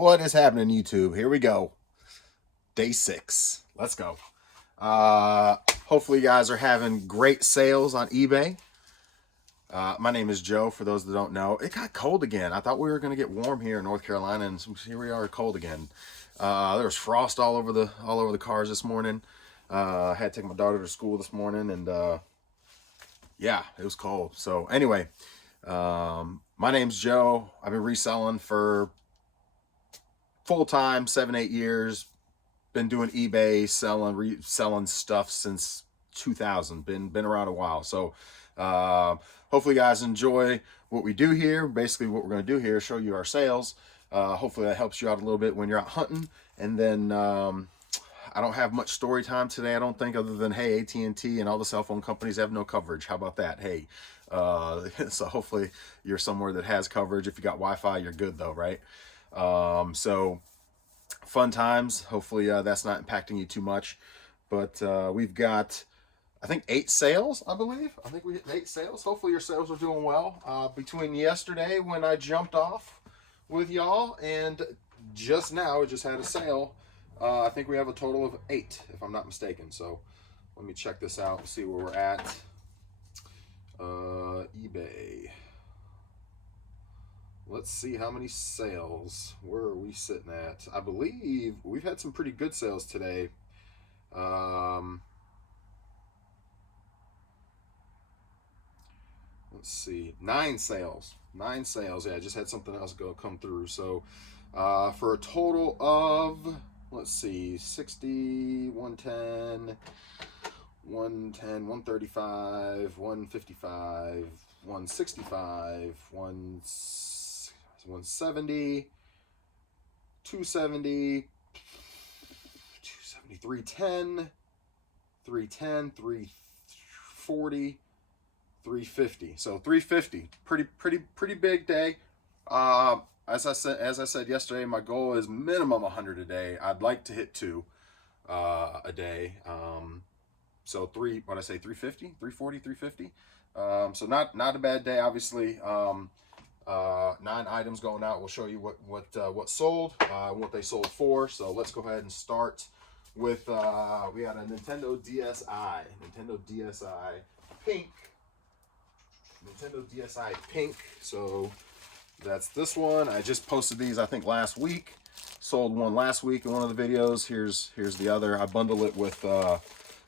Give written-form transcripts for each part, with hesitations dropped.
What is happening, YouTube? Here we go. Day 6. Let's go. Hopefully you guys are having great sales on eBay. My name is Joe, for those that don't know. It got cold again. I thought we were going to get warm here in North Carolina, and here we are, cold again. There was frost all over the cars this morning. I had to take my daughter to school this morning, and yeah, it was cold. So anyway, my name's Joe. I've been reselling for full-time 7-8 years. Been doing eBay, selling stuff since 2000. Been around a while. So hopefully you guys enjoy what we do here. Basically what we're going to do here is show you our sales. Hopefully that helps you out a little bit when you're out hunting. And then I don't have much story time today, I don't think, other than, hey, AT&T and all the cell phone companies have no coverage. How about that? Hey, so hopefully you're somewhere that has coverage. If you got Wi-Fi, you're good though, right? So fun times. Hopefully that's not impacting you too much. But we've got, I think, 8 sales, I believe. I think we hit 8 sales. Hopefully your sales are doing well. Between yesterday when I jumped off with y'all and just now, we just had a sale. I think we have a total of 8, if I'm not mistaken. So let me check this out and see where we're at. eBay. Let's see how many sales. Where are we sitting at? I believe we've had some pretty good sales today. Let's see, 9 sales. 9 sales. Yeah, I just had something else come through. So for a total of, let's see, 60, 110, 110, 135, 155, 165, 170, 270, 270, 310, 310, 340, 350. So 350, pretty big day. As I said yesterday, my goal is minimum 100 a day. I'd like to hit 2 a day. So 350, 340, 350. So not a bad day, obviously. 9 items going out. We'll show you what sold, what they sold for. So let's go ahead and start with we got a Nintendo DSi, Nintendo DSi pink. So that's this one. I just posted these, I think, last week. Sold one last week in one of the videos. Here's the other. I bundle it with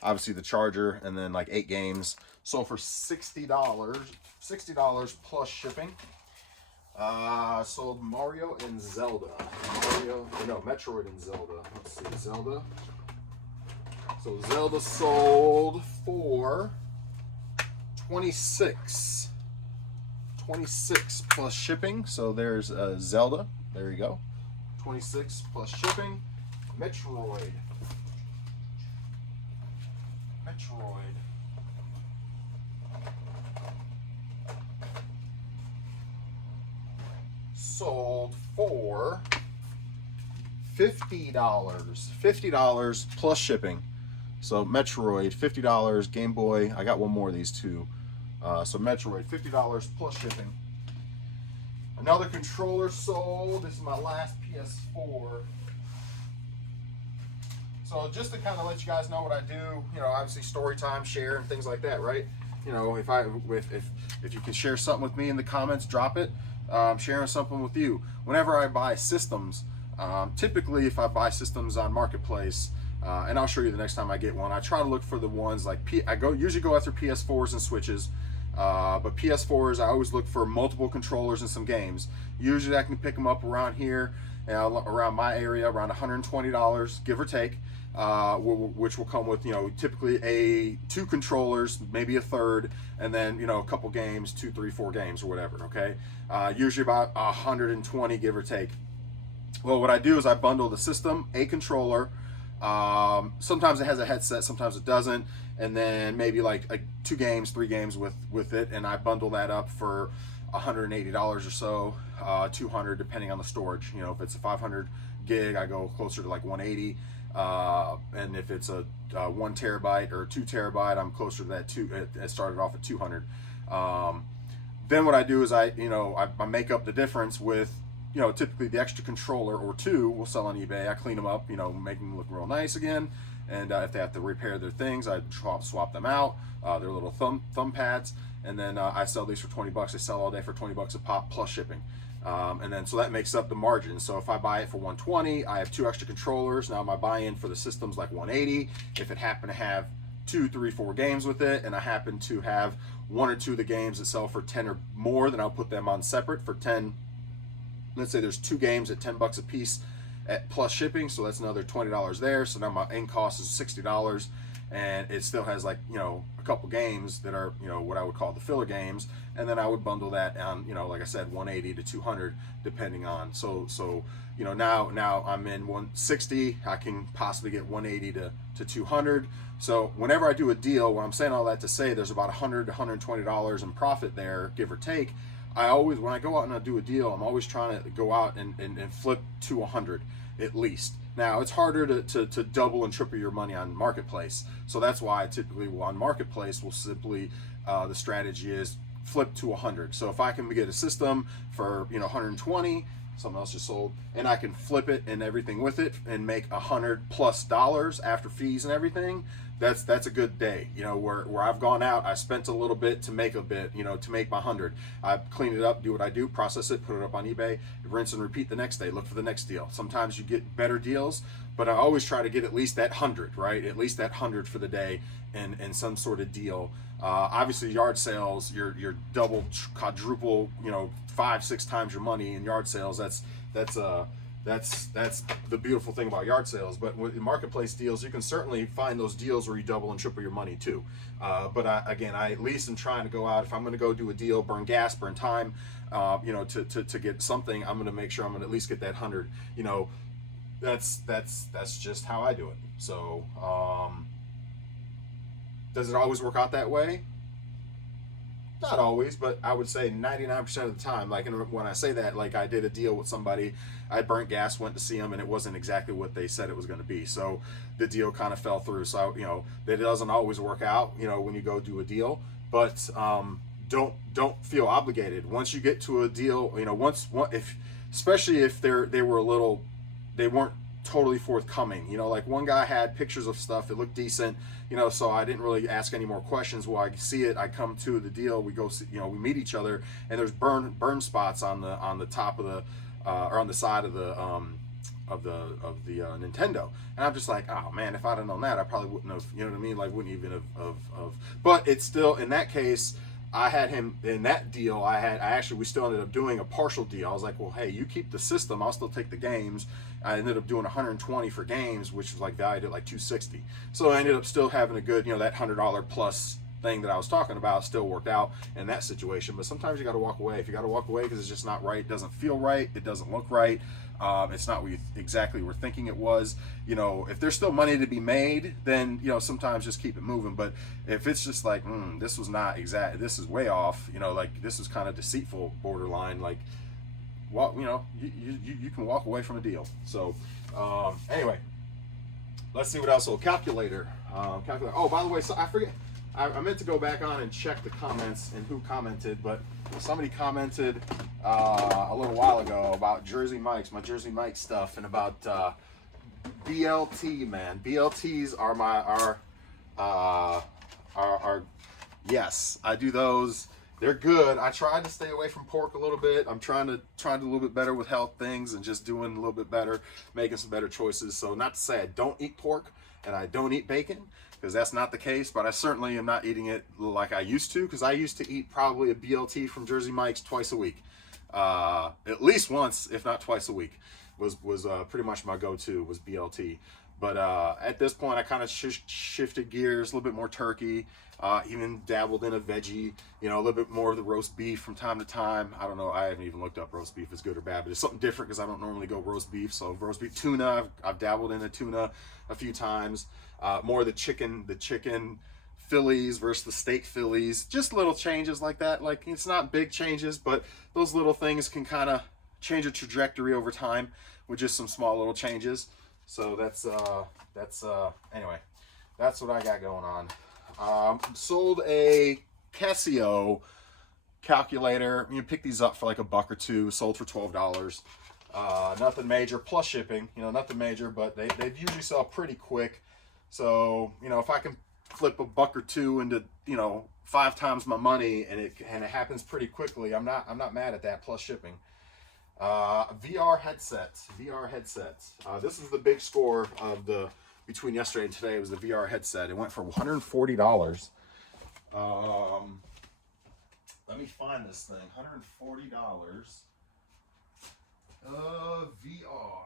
obviously the charger and then like 8 games. Sold for $60. $60 plus shipping. Sold Mario and Zelda. Metroid and Zelda. Let's see, Zelda. So Zelda sold for 26 plus shipping. So there's Zelda. There you go. 26 plus shipping. Metroid. Sold for $50. $50 plus shipping. So Metroid, $50. Game Boy, I got one more of these too. So Metroid, $50 plus shipping. Another controller sold. This is my last PS4. So just to kind of let you guys know what I do, obviously story time, share, and things like that, right? If you can share something with me in the comments, drop it. I'm sharing something with you. Whenever I buy systems, typically if I buy systems on Marketplace, and I'll show you the next time I get one, I try to look for the ones like usually go after PS4s and Switches, but PS4s I always look for multiple controllers and some games. Usually I can pick them up around here, around my area, around $120, give or take. Which will come with, typically 2 controllers, maybe a third, and then, a couple games, 2, 3, 4 games or whatever, okay? Usually about 120, give or take. Well, what I do is I bundle the system, a controller, sometimes it has a headset, sometimes it doesn't, and then maybe like 2 games, 3 games with it, and I bundle that up for $180 or so, 200 depending on the storage. If it's a 500 gig, I go closer to like 180. And if it's a 1 terabyte or 2 terabyte, I'm closer to that 2. It started off at 200. Then what I do is I make up the difference with you know, typically the extra controller or two will sell on eBay. I clean them up, you know, make them look real nice again. And if they have to repair their things, I swap them out. Their little thumb pads. And then I sell these for 20 bucks. They sell all day for 20 bucks a pop plus shipping. And then so that makes up the margin. So if I buy it for 120, I have 2 extra controllers. Now my buy-in for the system's like 180. If it happened to have 2, 3, 4 games with it, and I happen to have 1 or 2 of the games that sell for 10 or more, then I'll put them on separate for 10. Let's say there's 2 games at 10 bucks a piece at plus shipping, so that's another $20 there. So now my end cost is $60, and it still has, like, you know, a couple games that are, you know, what I would call the filler games, and then I would bundle that on, you know, like I said, 180 to 200 depending on. So you know, now I'm in 160. I can possibly get 180 to 200. So whenever I do a deal, when I'm saying all that to say there's about $100 to $120 in profit there, give or take, I always, when I go out and I do a deal, I'm always trying to go out and flip to 100 at least. Now, it's harder to double and triple your money on Marketplace. So that's why I typically on Marketplace will simply, the strategy is flip to 100. So if I can get a system for, you know, 120, something else just sold, and I can flip it and everything with it and make $100+ after fees and everything, that's a good day. You know, where I've gone out, I spent a little bit to make a bit, you know, to make my 100. I clean it up, do what I do, process it, put it up on eBay, rinse and repeat the next day, look for the next deal. Sometimes you get better deals, but I always try to get at least that 100, right? At least that 100 for the day and some sort of deal. Obviously yard sales, you're double, quadruple, you know, 5-6 times your money in yard sales. That's the beautiful thing about yard sales. But with Marketplace deals, you can certainly find those deals where you double and triple your money too. But I at least am trying to go out, if I'm going to go do a deal, burn gas, burn time, you know, to get something, I'm going to make sure I'm going to at least get that 100. You know, that's just how I do it. So does it always work out that way? Not always, but I would say 99% of the time. Like, when I say that, like, I did a deal with somebody, I burnt gas, went to see them, and it wasn't exactly what they said it was going to be. So the deal kind of fell through. So, you know, that doesn't always work out, you know, when you go do a deal. But don't feel obligated. Once you get to a deal, you know, especially if they weren't totally forthcoming. You know, like one guy had pictures of stuff that looked decent, you know, so I didn't really ask any more questions. Well, I see it, I come to the deal, we go see, you know, we meet each other, and there's burn spots on the top of the or on the side of the Nintendo, and I'm just like, oh man, if I'd have known that, I probably wouldn't have, you know what I mean, like wouldn't even have but it's still, in that case, I had him in that deal. We still ended up doing a partial deal. I was like, well, hey, you keep the system, I'll still take the games. I ended up doing 120 for games, which was like valued at like 260. So I ended up still having a good, you know, that $100 plus thing that I was talking about still worked out in that situation. But sometimes you got to walk away. If you got to walk away because it's just not right, it doesn't feel right, it doesn't look right, it's not what you exactly were thinking it was. You know, if there's still money to be made, then, you know, sometimes just keep it moving. But if it's just like, this was not exact, this is way off, you know, like this is kind of deceitful, borderline, like, well, you know, you can walk away from a deal. So anyway, let's see what else. So calculator. Oh, by the way, so I forget, I meant to go back on and check the comments and who commented, but somebody commented a little while ago about Jersey Mike's, my Jersey Mike stuff, and about BLT, man. BLTs are yes, I do those. They're good. I tried to stay away from pork a little bit. I'm trying to do a little bit better with health things and just doing a little bit better, making some better choices. So not to say I don't eat pork and I don't eat bacon, because that's not the case, but I certainly am not eating it like I used to, because I used to eat probably a BLT from Jersey Mike's twice a week. At least once, if not twice a week, was pretty much my go-to, was BLT. But at this point, I kind of shifted gears, a little bit more turkey, even dabbled in a veggie, you know, a little bit more of the roast beef from time to time. I don't know, I haven't even looked up roast beef, it's good or bad, but it's something different because I don't normally go roast beef. So roast beef, tuna, I've dabbled in a tuna a few times. More of the chicken Phillies versus the steak Phillies, just little changes like that. Like, it's not big changes, but those little things can kind of change a trajectory over time with just some small little changes. So anyway, that's what I got going on. Sold a Casio calculator. You pick these up for like $1 or $2, sold for $12. Nothing major, plus shipping, you know, nothing major, but they usually sell pretty quick. So, you know, if I can flip a buck or two into, you know, 5 times my money, and it happens pretty quickly, I'm not mad at that, plus shipping. VR headsets. This is the big score of the between yesterday and today. It was the VR headset. It went for $140. Let me find this thing. $140. VR.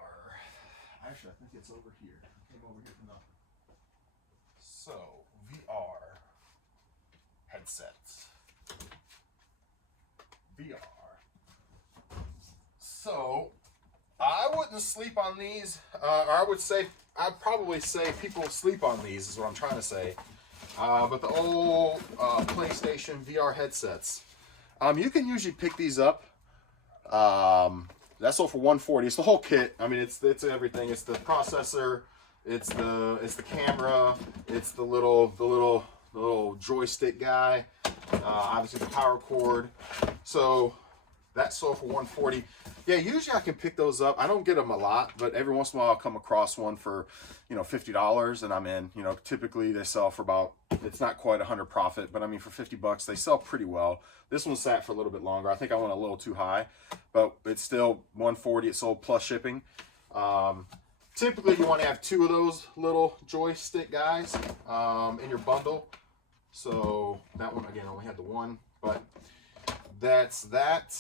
Actually, I think it's over here. I came over here for nothing. So, VR headsets. VR. So, I wouldn't sleep on these. I'd probably say people sleep on these, is what I'm trying to say. But the old PlayStation VR headsets, you can usually pick these up. That's all for $140. It's the whole kit. I mean, it's everything. It's the processor. It's the camera. It's the little joystick guy. Obviously the power cord. So that's sold for $140. Yeah, usually I can pick those up. I don't get them a lot, but every once in a while I'll come across one for, you know, $50, and I'm in. You know, typically they sell for about, it's not quite 100 profit, but I mean, for $50 they sell pretty well. This one sat for a little bit longer. I think I went a little too high, but it's still $140. It's sold plus shipping. Typically you want to have 2 of those little joystick guys in your bundle. So that one, again, only had the one, but that's that.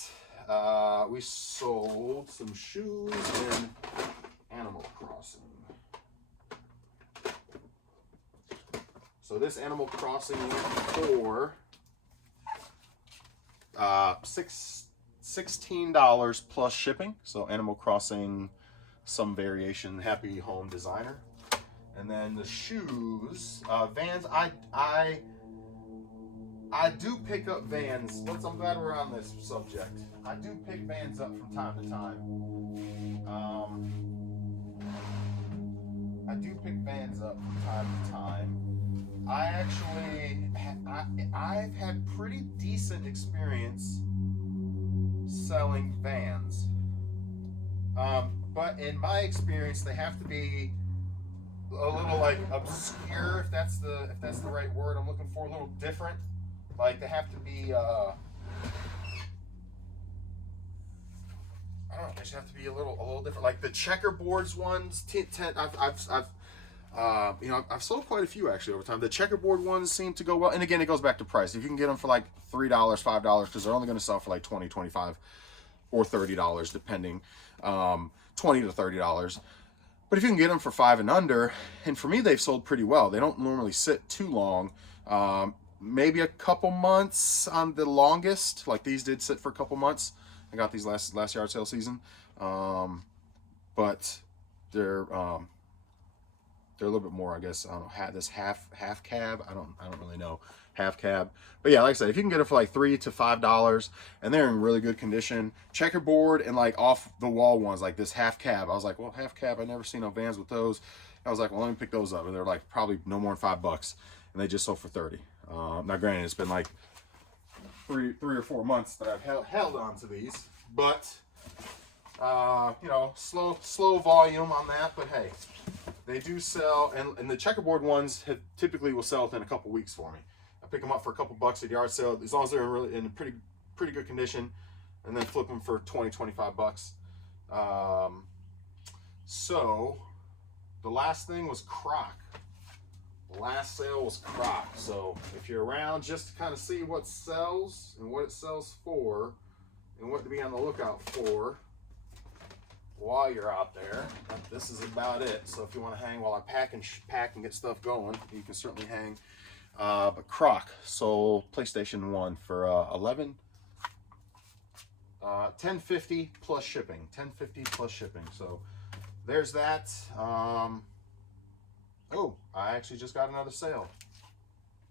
We sold some shoes in Animal Crossing. So this Animal Crossing went for $16 plus shipping. So Animal Crossing, some variation, Happy Home Designer. And then the shoes, Vans. I do pick up Vans. I'm glad we're on this subject. I do pick Vans up from time to time. I've had pretty decent experience selling Vans. But in my experience, they have to be a little like obscure, if that's the right word I'm looking for, a little different. Like they have to be, I don't know, they should have to be a little different. Like the checkerboards ones, I've sold quite a few actually over time. The checkerboard ones seem to go well, and again, it goes back to price. If you can get them for like $3, $5, because they're only going to sell for like $20, $25, or $30 depending, $20 to $30. But if you can get them for $5 and under, and for me, they've sold pretty well. They don't normally sit too long. Maybe a couple months on the longest. Like these did sit for a couple months. I got these last yard sale season, but they're a little bit more, I guess. I don't know, this half cab. I don't really know, half cab. But yeah, like I said, if you can get it for like $3 to $5, and they're in really good condition, checkerboard and like off the wall ones, like this half cab. I was like, well, half cab. I never seen no Vans with those. I was like, well, let me pick those up, and they're like probably no more than $5, and they just sold for $30. Now, granted, it's been like three or 4 months that I've held on to these, but you know, slow volume on that. But hey, they do sell, and the checkerboard ones typically will sell within a couple weeks for me. I pick them up for a couple bucks at yard sale, as long as they're in pretty good condition, and then flip them for $20, $25. So the last thing was Croc. The last sale was Croc. So if you're around just to kind of see what sells and what it sells for, and what to be on the lookout for while you're out there, this is about it. So if you want to hang while I pack and get stuff going, you can certainly hang. But Croc sold PlayStation 1 for $10.50 plus shipping. $10.50 plus shipping. So there's that. Oh, I actually just got another sale.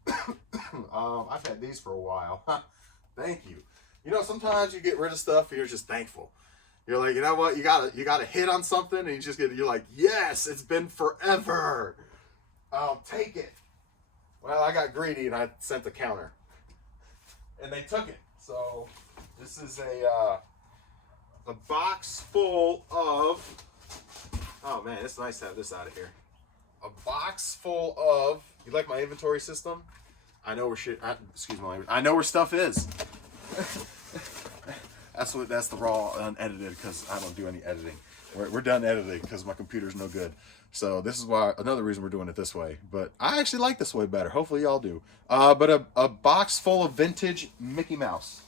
I've had these for a while. Thank you. You know, sometimes you get rid of stuff and you're just thankful. You're like, you know what? You got to hit on something, and you're like, yes, it's been forever. I'll take it. Well, I got greedy and I sent the counter, and they took it. So this is a a box full of, oh man, it's nice to have this out of here. A box full of, you like my inventory system? I know where shit, excuse my language, I know where stuff is. That's the raw unedited, because I don't do any editing. We're done editing because my computer's no good. So this is why, another reason we're doing it this way. But I actually like this way better. Hopefully y'all do. But a box full of vintage Mickey Mouse.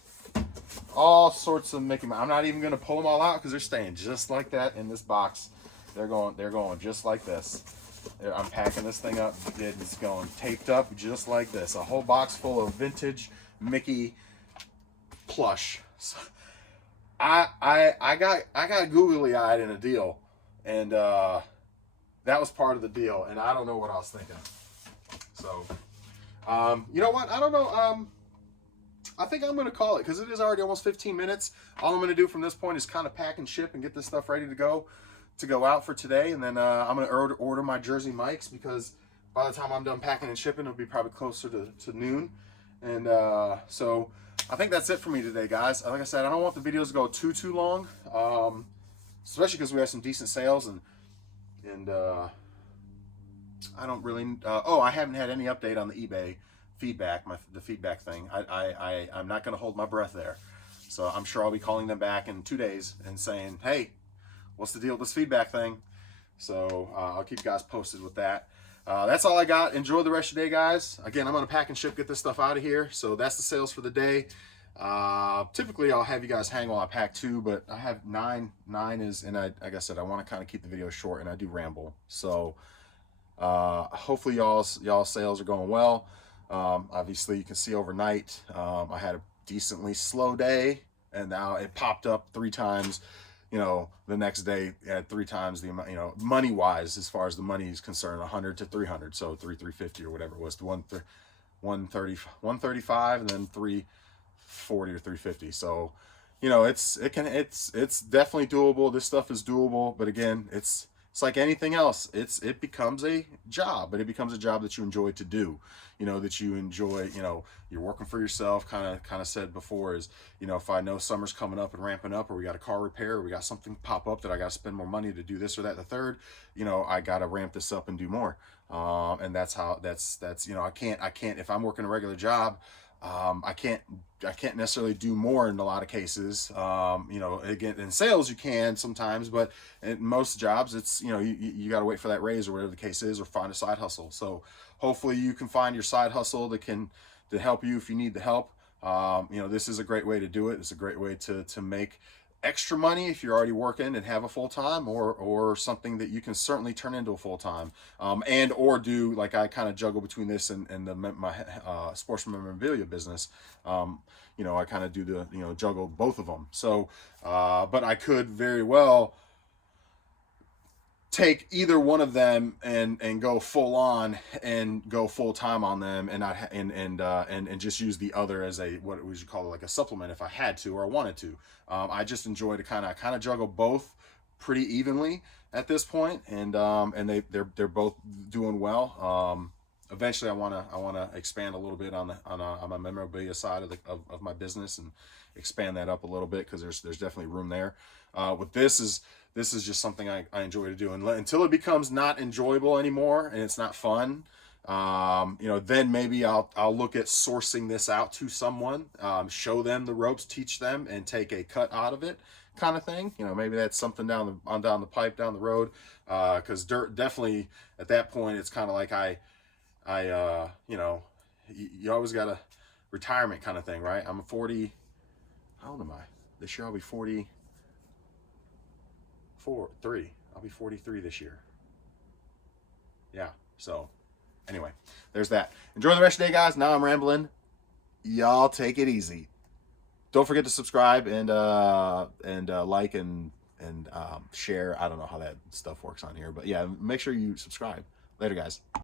All sorts of Mickey Mouse. I'm not even gonna pull them all out because they're staying just like that in this box. They're going just like this. I'm packing this thing up. It's going taped up just like this. A whole box full of vintage Mickey plush. So, I got googly-eyed in a deal, and that was part of the deal, and I don't know what I was thinking. So, you know what? I don't know. I think I'm gonna call it, because it is already almost 15 minutes. All I'm gonna do from this point is kind of pack and ship and get this stuff ready to go out for today, and then I'm gonna order my Jersey mics, because by the time I'm done packing and shipping, it'll be probably closer to noon, and so. I think that's it for me today, guys. Like I said, I don't want the videos to go too long, especially because we have some decent sales, and I don't really. Oh, I haven't had any update on the eBay feedback, the feedback thing. I'm not going to hold my breath there, so I'm sure I'll be calling them back in 2 days and saying, hey, what's the deal with this feedback thing? So I'll keep you guys posted with that. That's all I got. Enjoy the rest of your day, guys. Again, I'm going to pack and ship, get this stuff out of here. So that's the sales for the day. Typically, I'll have you guys hang while I pack too, but I have nine is, and like I said, I want to kind of keep the video short, and I do ramble. So hopefully y'all's sales are going well. Obviously, you can see overnight, I had a decently slow day, and now it popped up 3 times. You know, the next day at 3 times the amount, you know, money wise, as far as the money is concerned, 100 to 300. So 350 or whatever it was, to 135, and then 340 or 350. So, you know, it's definitely doable. This stuff is doable, but again, it's like anything else. It becomes a job, but it becomes a job that you enjoy to do. You know, that you enjoy, you know, you're working for yourself, kind of said before, is, you know, if I know summer's coming up and ramping up, or we got a car repair, or we got something pop up that I got to spend more money to do this or that, the third, you know, I got to ramp this up and do more. And that's how, that's, you know, I can't, if I'm working a regular job, I can't necessarily do more in a lot of cases. You know, again, in sales you can sometimes, but in most jobs it's, you know, you got to wait for that raise or whatever the case is, or find a side hustle. So hopefully you can find your side hustle that help you if you need the help. You know, this is a great way to do it. It's a great way to make extra money if you're already working and have a full-time, or something that you can certainly turn into a full-time, and or do, like I kind of juggle between this and my sports memorabilia business. You know, I kind of do the, you know, juggle both of them. So but I could very well take either one of them and go full on and go full time on them, and not and just use the other as a, what would you call it, like a supplement, if I had to or I wanted to. I just enjoy to kind of juggle both pretty evenly at this point, and they're both doing well. Eventually I want to expand a little bit on my memorabilia side of my business, and expand that up a little bit, because there's definitely room there. With this is just something I enjoy to do, and until it becomes not enjoyable anymore and it's not fun, you know, then maybe I'll look at sourcing this out to someone, show them the ropes, teach them, and take a cut out of it, kind of thing. You know, maybe that's something down the pipe, down the road, because definitely at that point it's kind of like I you know, you always got a retirement kind of thing, right? I'm 40. How old am I? This year I'll be 43. I'll be 43 this year. Yeah. So anyway, there's that. Enjoy the rest of the day, guys. Now I'm rambling. Y'all take it easy. Don't forget to subscribe and like and share. I don't know how that stuff works on here, but yeah, make sure you subscribe. Later, guys.